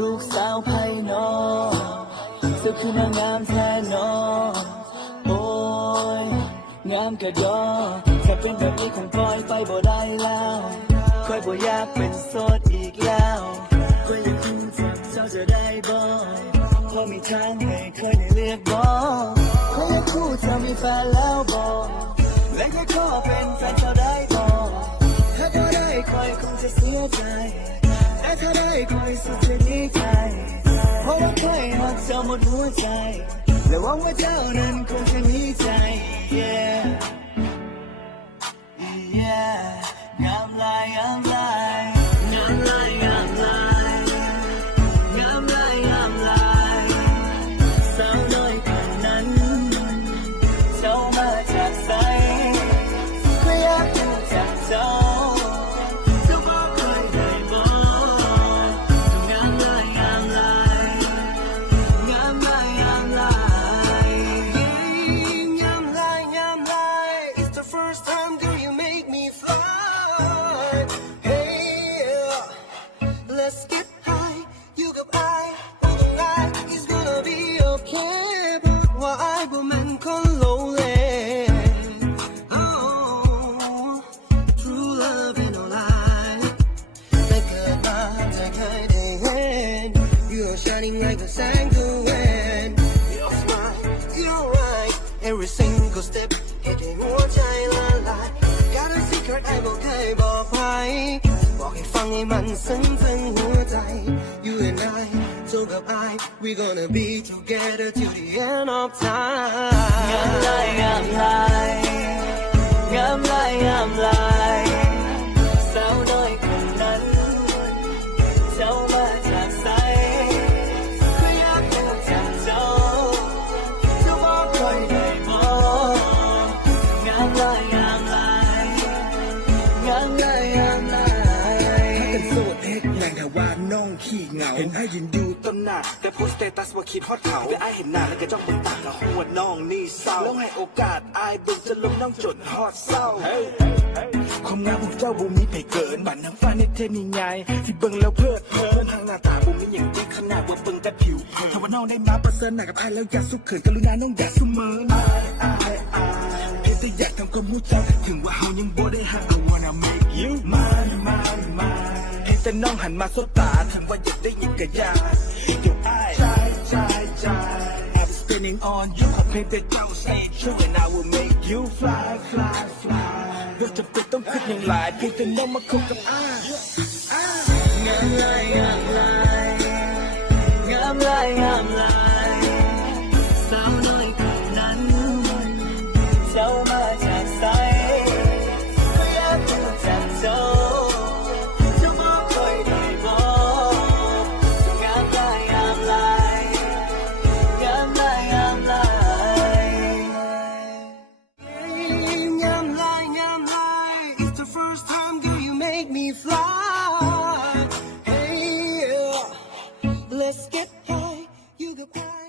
ลูกสาวไผ่นอเธอคือนางงามแท้นอโอ้ยงามกระดอแค่เป็นแบบนี้คงปล่อยไปบ่ได้แล้วค่อยบ่อยากเป็นโสดอีกแล้วก็อยากรู้จักเจ้าจะได้บ่พอมีทางให้เคยได้เลือกบ่ก็อยากรู้เธอมีแฟนแล้วบ่และแค่ขอเป็นแฟนเจ้าได้บ่ถ้าบ่ได้ค่อยคงจะเสียใจแต่ถ้าได้คอยสุดจะดีใจเพราะว่าเคยหักเจ้าหมดหัวใจและหวังว่าเจ้านั้นคงจะมีใจ yeah yeah งามลายงามลายงามลายงามลายงามลายงามลายสาวน้อยคนนั้นเจ้ามาจากไสก็อยากรู้จักเจ้าLet's get high อยู่กับไอ้ว่าตรงไหน is gonna be okay บอกว่าไอ้บ่แม่นคนโลเล oh true love ain't no lie แต่เกิดมาจะเคยได้เห็น you're shining like a แสงตะเวน your smile you're right every single step ให้ได้หัวใจละลาย got a secret ไอ้บ่เคยบอกใครบอกให้ฟังให้มันซึ้งถึงหัวใจ You and I เจ้ากับI we gonna be together till the end of time งามลายงามลายงามลายงามลายสาวน้อยคนนั้นเจ้ามาจากไสก็อยากรู้จักเจ้าเจ้าบอกคอยได้บ่งามลายงามลายงามลายงามลายว่าน้องขี้เหงาเห็นไอ้ยืนอยู่ต้นหน้าแต่โพสสเตตัสว่าคิดฮอตเขาและไอ้เห็นหน้าแล้วก็จ้องเบิ่งตากับหัวน้องนี่เศร้าแล้วให้โอกาสไอ้เบิ่งจะลงน้องจดฮอตเศร้าความงามของเจ้าบุมีไปเกินบันน้ำฟ้าในเทนี่ไงที่เบิ่งแล้วเพลิดเพลินทางหน้าตาบุมีอย่างดีขนาดว่าเบิ่งแต่ผิวถ้าว่าน้องได้มาประเสริฐหน้ากับไอ้แล้วอย่าสุขเขินกรุณาน้องอย่าสุเมินเพียงแต่อยากทำความรู้จักถึงว่าเฮายังบ่ได้หัก I wanna make you mineแต่น้องหันมาสบตาถึงว่าอยากได้ยินกับยาเดี๋ยวไอ้ใจ I'm spinning on you ขอเพลงแต่เจ้า say true and I will make you fly เรื่องจำเป็นต้องคิดอย่างไรเพียงแต่น้องมาคบกับไอ้งามลายงามลายงามลายงามลายสาวน้อยคนนั้นเจ้ามาจากไสก็อยากรู้จักเจ้าFirst time girl you make me fly hey yeah. Let's get high อยู่กับไอ้